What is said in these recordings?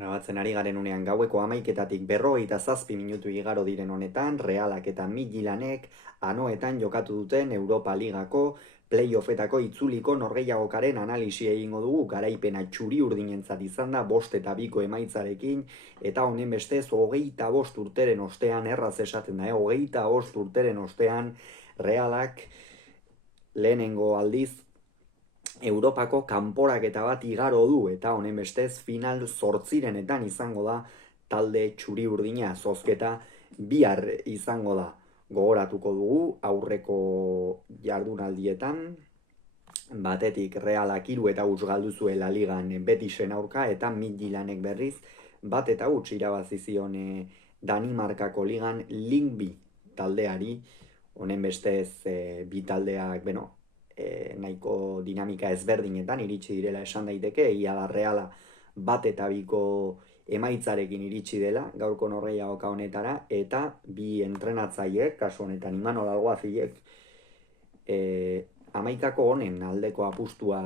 Grabatzen ari garen unean gaueko 11:47 minutu igaro diren honetan, Realak eta Midtjyllandek anoetan jokatu duten Europa Ligako playoffetako itzuliko norgehiagokaren analisi egingo dugu. Garaipena txuri-urdinentzat izan da 5-2 emaitzarekin, eta honen bestez 25 urteren ostean, erraz esaten da, 25 urteren ostean Realak lehenengo aldiz Europako kanporaketa bat igaro du, eta honen bestez final 8renetan izango da talde txuri-urdina. Zozketa bihar izango da. Gogoratuko dugu aurreko jardunaldietan, batetik Realak 3-5 galdu zuela ligan Betisen aurka, eta Midtjyllandek berriz 1-5 irabazi zion Danimarkako ligan Lyngby taldeari. Honen bestez bi taldeak, nahiko dinamika ezberdinetan iritsi direla esan daiteke. Egia da Reala 1-2 emaitzarekin iritsi dela gaurko norgehiagoka honetara, eta bi entrenatzaileek, kasu honetan Imanol Alguazilek, 11ko honen aldeko apustua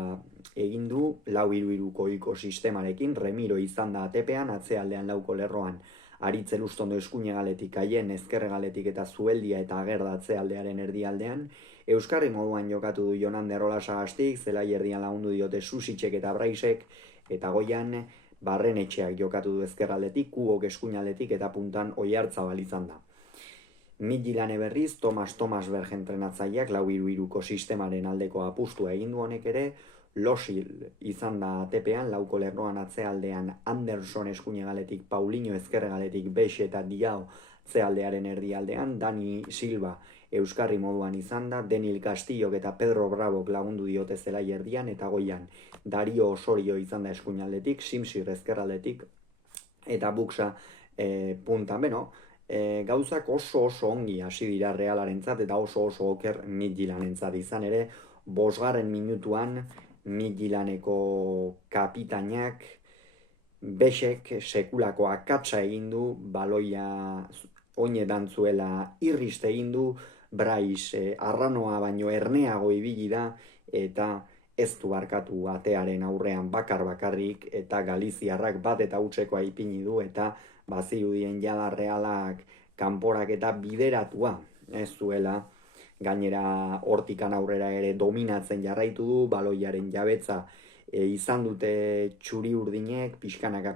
egin du 4-3-3ko sistemarekin. Remiro izan da atepean, atzealdean lauko lerroan Aritz Elustondo eskuinegaletik, Aien ezkerregaletik eta Zueldia eta Agerda atzealdearen erdialdean. Euskarri moduan jokatu du Jon Ander Olasagastik, zelai erdian lagundu diote Susitxek eta Braisek, eta goian Barrenetxeak jokatu du ezkerraldetik, Kubok eskuinaldetik eta puntan Oiartzabal izan da. Midtjylland berriz, Thomas Berg entrenatzaileak 4-3-3ko sistemaren aldeko apustua egin du honek ere. Losil izan da atepean, lauko lerroan atzealdean Anderson eskuinegaletik, Paulinho ezkerregaletik, Bexe eta Diao atzealdearen erdialdean. Dani Silva euskarri moduan izan da, Denil Castillok eta Pedro Bravok lagundu diote zelai erdian, eta goian Dario Osorio izan da eskuinaldetik, Simsir ezkerraldetik eta Buxa puntan. Gauzak oso ongi hasi dira Realarentzat, eta oso oker Midtjyllandentzat. Izan ere, 5. minutuan Midtjyllandeko kapitainak Bexek sekulako akatsa egin du, baloia oinetan zuela irriste egin du, Brais arranoa baino erneago ibili da, eta ez du barkatu atearen aurrean bakarrik, eta Galiziarrak 1-0 ipini du, eta bazirudien jada Realak kanporak eta bideratua ez zuela. Gainera hortikan aurrera ere dominatzen jarraitu du, baloiaren jabetza izan dute txuri-urdinek, pixkanaka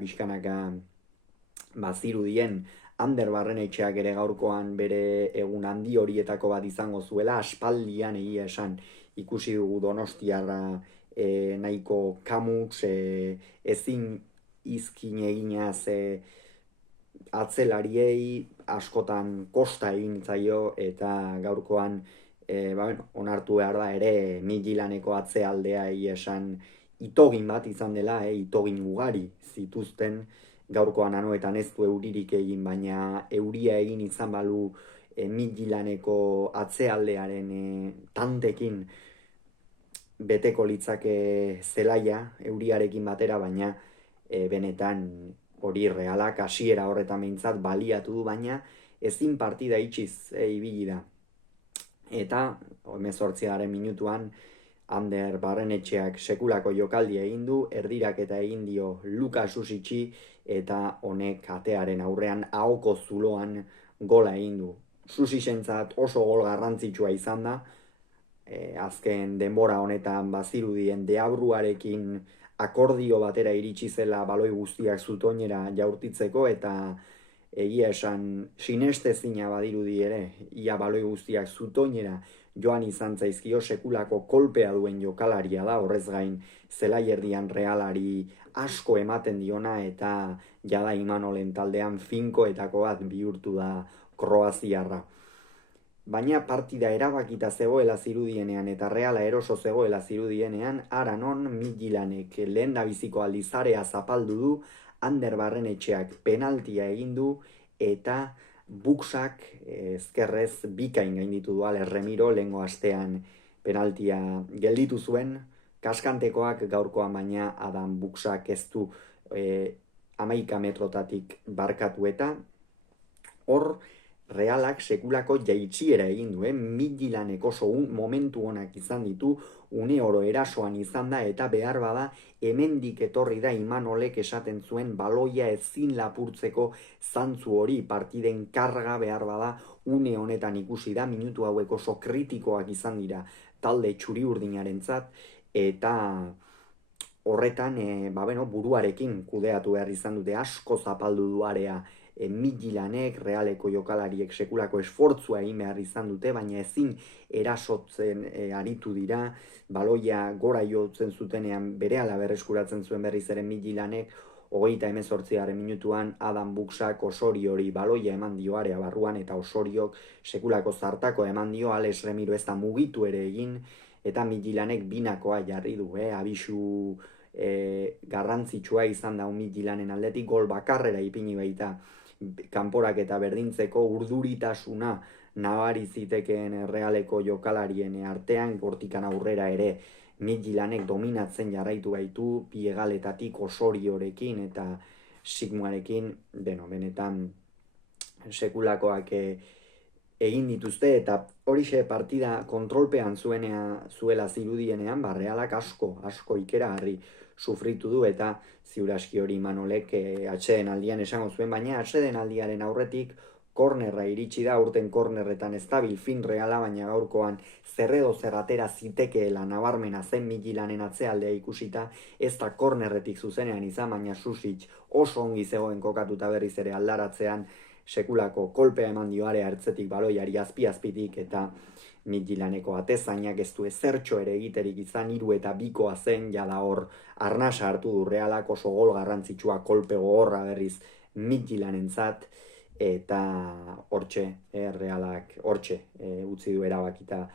bazirudien Ander Barrenetxeak ere gaurkoan bere egun handi horietako bat izango zuela. Aspaldian egia esan ikusi dugu donostiarra nahiko kamuts, ezin izkin eginaz atzelariei askotan kosta egin zaio, eta gaurkoan onartu behar da ere Midtjyllandeko atzealdea egia esan itogin bat izan dela, itogin ugari zituzten. Gaurkoan anoetan ez du euririk egin, baina euria egin izan balu Midtjyllandeko atzealdearen tantekin beteko litzake zelaia euriarekin batera, baina benetan hori Realak hasiera horretan behintzat baliatu du, baina ezin partida itxiz ibili da. Eta 18. minutuan Ander Barrenetxeak sekulako jokaldia egin du, erdiraketa egin dio Lukas Susitxi, eta honek atearen aurrean ahoko zuloan gola egin du. Susitxentzat oso gol garrantzitsua izan da, azken denbora honetan bazirudien deabruarekin akordio batera iritsi zela baloi guztiak zutoinera jaurtitzeko, eta egia esan sinestezina badirudi ere, ia baloi guztiak zutoinera joan izan zaizkio. Sekulako kolpea duen jokalaria da, horrez gain zelai erdian Realari asko ematen diona, eta jada Imanolen taldean finkoetako bat bihurtu da kroaziarra. Baina partida erabakita zegoela zirudienean, eta Reala eroso zegoela zirudienean, Aranon Midtjyllandek lehendabiziko aldiz area zapaldu du, Ander Barrenetxeak penaltia egin du, eta Buxak ezkerrez bikain gainditu du Alex Remiro. Lehengo astean penaltia gelditu zuen kaskantekoak, gaurkoan baina Adam Buxak ez du 11 metrotatik barkatu, eta hor Realak sekulako jaitsiera egin du, Midtjyllandek oso momentu onak izan ditu, une oro erasoan izan da, eta behar bada, hemendik etorri da Imanolek esaten zuen baloia ezin lapurtzeko zantzu hori, partiden karga behar bada, une honetan ikusi da, minutu hauek oso kritikoak izan dira talde txuri-urdinarentzat, eta horretan buruarekin kudeatu behar izan dute, asko zapaldu du area Midtjyllandek, Realeko jokalariek sekulako esfortzua egin behar izan dute, baina ezin erasotzen aritu dira, baloia gora jotzen zutenean berehala berreskuratzen zuen berriz ere Midtjyllandek, 38. minutuan Adam Buxak Osoriori baloia eman dio area barruan, eta Osoriok sekulako zartako eman dio, Alex Remiro ez da mugitu ere egin, eta Midtjyllandek binakoa jarri du, abisu garrantzitsua izan da Midtjylanden aldetik, gol bakarrera ipini baita kanporak eta berdintzeko urduritasuna nabari zitekeen Realeko jokalarien artean, hortikan aurrera ere Midtjyllandek dominatzen jarraitu gaitu, Piegaletatik Osoriorekin eta Sigmarekin, benetan sekulakoak egin dituzte, eta horixe partida kontrolpean zuela zirudienean, Realak asko ikeragarri sufritu du, eta ziuraski hori Manolek atxeden aldian esango zuen, baina atxeden aldiaren aurretik kornerra iritsi da, urten kornerretan ez dabil fin Reala, baina gaurkoan zerredo zerratera zitekeela nabarmena zen Midtjylanden atzealdea ikusita, ez da kornerretik zuzenean izan, baina Susic oso ongi zegoen kokatuta berriz ere aldaratzean, sekulako kolpea eman dio area ertzetik baloiari azpitik, eta Midtjyllandeko atezainak ez du ezertxo ere egiterik izan, 3 eta 2 zen, jada hor arnasa hartu du Realak, oso gol garrantzitsua kolpe gogorra berriz Midtjyllandentzat, eta hortxe, Realak hortxe utzi du erabakita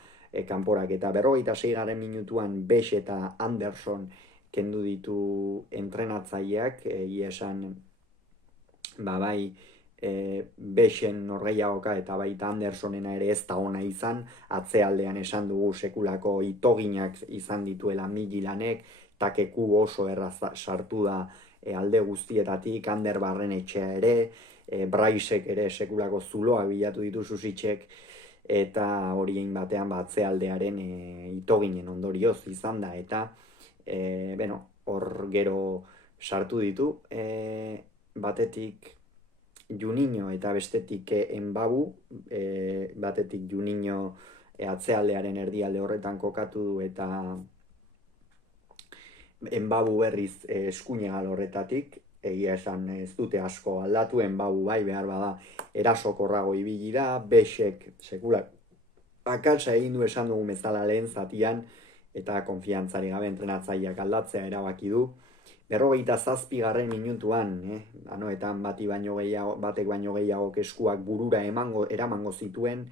kanporak, eta 46. minutuan Bex eta Anderson kendu ditu entrenatzaileak, esan bai Bexen norgehiagoka eta baita Andersonena ere ez da ona izan, atzealdean esan dugu sekulako itoginak izan dituela Midtjyllandek, Takeku oso erraz sartu da alde guztietatik, Ander Barrenetxea ere, Braisek ere sekulako zuloa bilatu ditu Susicek, eta horien batean atzealdearen itoginen ondorioz izan da, eta hor gero sartu ditu, batetik Juninho eta bestetik Enbabu, batetik Juninho atzealdearen erdialde horretan kokatu du, eta Enbabu berriz eskuinegal horretatik, egia esan ez dute asko aldatu, Enbabu bai behar bada erasokorrago ibili da, Bexek sekulak akatsa egin du esan dugu bezala lehen zatian, eta konfiantzari gabe entrenatzaileak aldatzea erabaki du. 47. minutuan, anoetan batek baino gehiago eskuak burura eramango zituen,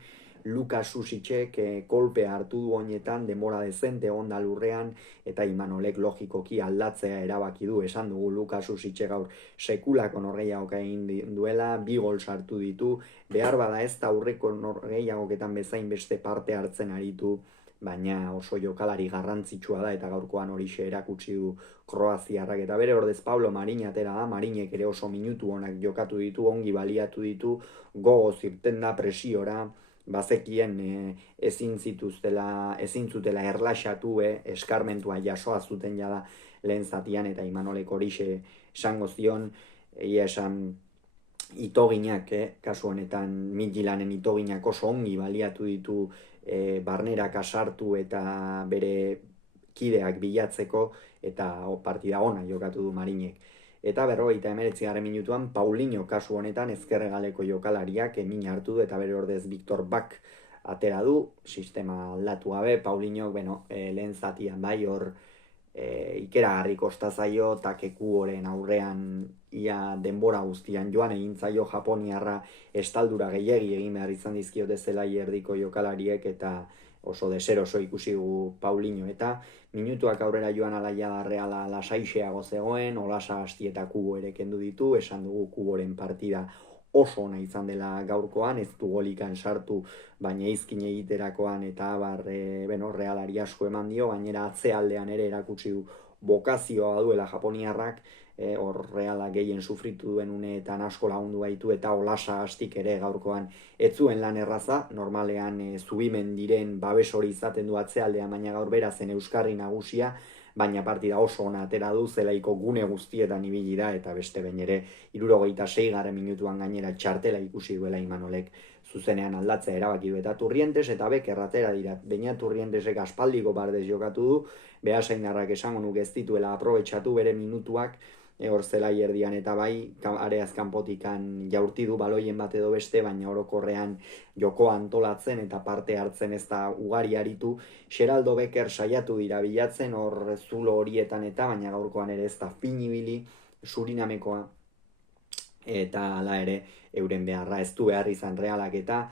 Lukas Susicek kolpea hartu du honetan, denbora dezente onda lurrean, eta Imanolek logikoki aldatzea erabaki du, esan dugu Lukas Susicek gaur sekulako norgehiagoka egin duela, 2 gol sartu ditu, behar bada ez da aurreko norgehiagoketan bezain beste parte hartzen aritu, baina oso jokalari garrantzitsua da, eta gaurkoan horixe erakutsi du kroaziarrak, eta bere ordez Pablo Marin atera da, Marinek ere oso minutu onak jokatu ditu, ongi baliatu ditu, gogoz irten da presiora, bazekien ezin zutela erlaxatu, eskarmentua jasoa zuten jada lehen zatian, eta Imanolek horixe esango zion, egia esan itoginak, kasu honetan Midtjylanden itoginak oso ongi baliatu ditu barneraka sartu eta bere kideak bilatzeko, eta partida ona jokatu du Marinek. Eta 49. minutuan Paulinho kasu honetan ezkerregaleko jokalariak emin hartu du, eta bere ordez Victor Bak atera du, sistema aldatu gabe, Paulinho, lehen zatian bai hor ikeragarri kosta zaio, Takeku horren aurrean ia denbora guztian joan egin zaio Japoniarra, estaldura gehiegi egin behar izan dizkiote zelai erdiko jokalariek, eta oso deseroso ikusi dugu Paulinho, eta minutuak aurrera joan alaia da Reala lasaixeago zegoen, Olasa Asti eta Kubo ere kendu ditu, esan dugu Kuboren partida oso ona izan dela gaurkoan, ez du golikan sartu, baina izkin egiterakoan, eta Realari asko eman dio, gainera atzealdean ere erakutsi du bokazioa duela Japoniarrak, hor Reala gehien sufritu duen uneetan asko lagundu gaitu, eta Olasa Astik ere gaurkoan ez zuen lan erraza, normalean zubimen diren babes hori izaten du atzealdea, baina gaur bera zen euskarri nagusia, baina partida oso ona atera du, zelaiko gune guztietan ibili da, eta beste behin ere 76. Minutuan gainera txartela ikusi duela Imanolek zuzenean aldatzea erabaki du, eta Turrientes eta Beker atera dira. Baina Turrientesek aspaldiko bardez jokatu du, Beasaindarrak esango nuke ez dituela aprobetxatu bere minutuak, hor zelai erdian eta bai, areaz kanpotikan jaurti du baloien bat edo beste, baina orokorrean joko antolatzen eta parte hartzen ez da ugari aritu. Xeraldo Beker saiatu dira bilatzen hor zulo horietan eta, baina gaurkoan ere ez da finibili Surinamekoa, eta hala ere euren beharra ez du behar izan Realak, eta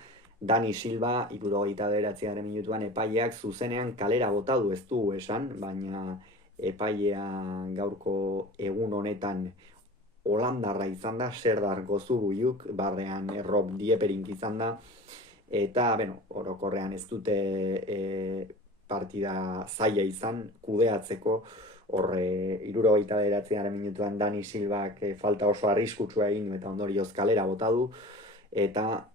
Dani Silva 79. Minutuan epaileak zuzenean kalera bota du, ez du esan, baina epailea gaurko egun honetan holandarra izan da, Serdar Gozubuiuk, barrean Rob Dieperink izan da, eta orokorrean ez dute partida zaila izan kudeatzeko. Horre, 79. Minutuan Dani Silvak falta oso arriskutsua egin du eta ondorioz kalera bota du, eta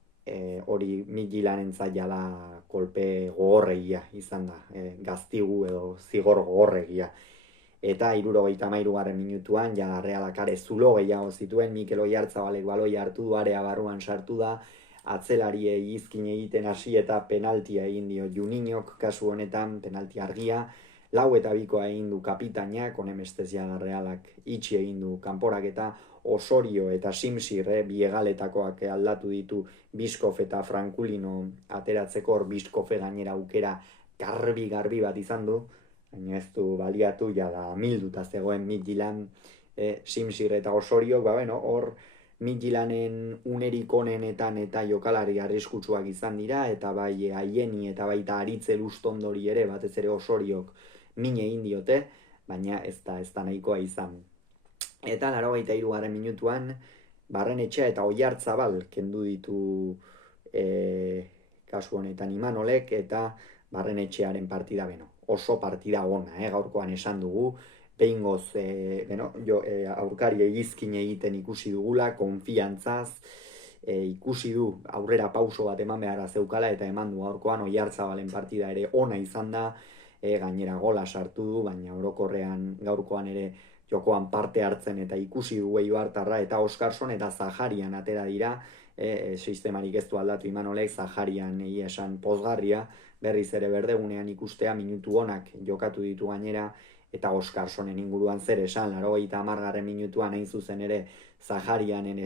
hori Midtjyllanentzat jala kolpe gogorregia izan da, gaztigu edo zigor gogorregia. Eta 73. Minutuan ja Realak are zulo gehiago zituen, Mikel Oyartzabalek baloia hartu du, area barruan sartu da, atzelariei izkin egiten hasi eta penaltia egin dio Juninhok, kasu honetan penalti argia, 4-2 egin du kapitainak, honen bestez jaga Realak itxi egin du kanporaketa, Osorio eta Simsir biegaletakoak aldatu ditu Biskov eta Frankulino ateratzeko, hor Biskofe gainera aukera garbi bat izan du, baina ez du baliatu, jada milduta zegoen Midtjylland, Simsir eta Osorio, hor Midtjyllanen unerik onenetan eta jokalari arriskutsuak izan dira, eta bai Aieni eta baita Aritze Lustondori ere, batez ere Osoriok min egin diote, baina ez da nahikoa izan. Eta 83. Minutuan Barrenetxea eta Oiartzabal kendu ditu kasu honetan Imanolek, eta Barrenetxearen partida oso partida ona, gaurkoan esan dugu, behingoz aurkari egizkin egiten ikusi dugula, konfiantzaz, ikusi du aurrera pauso bat eman beharra zeukala, eta eman du gaurkoan. Oiartzabalen partida ere ona izan da, gainera gola sartu du, baina orokorrean gaurkoan ere jokoan parte hartzen eta ikusi du Eibartarra, eta Oskarson eta Zaharian atera dira, sistemarik ez du aldatu Imanolek, Zaharian egia esan pozgarria, berriz ere berdegunean ikustea, minutu onak jokatu ditu gainera, eta Oskarsonen inguruan zer esan, 80. Minutuan hain zuzen ere Zaharianek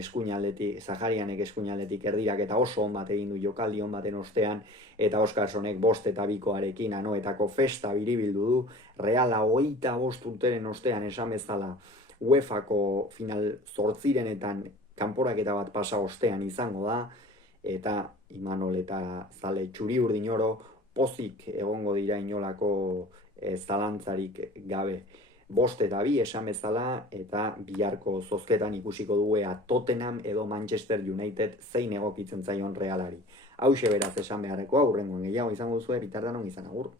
eskuinaldetik erdirak eta oso on bat egin du jokaldi on baten ostean, eta Oskarsonek 5-2arekin anoetako festa biribildu du. Reala 25 urteren ostean esan bezala UEFako final 8etan kanporaketa bat pasa ostean izango da, eta Imanol eta zale txuri urdin oro pozik egongo dira inolako zalantzarik gabe. 5-2 esan bezala, eta biharko zozketan ikusiko dugu Tottenham edo Manchester United zein egokitzen zaion Realari. Hauxe beraz esan beharrekoa, hurrengoan gehiago izango duzue, bitartean on izan, agur.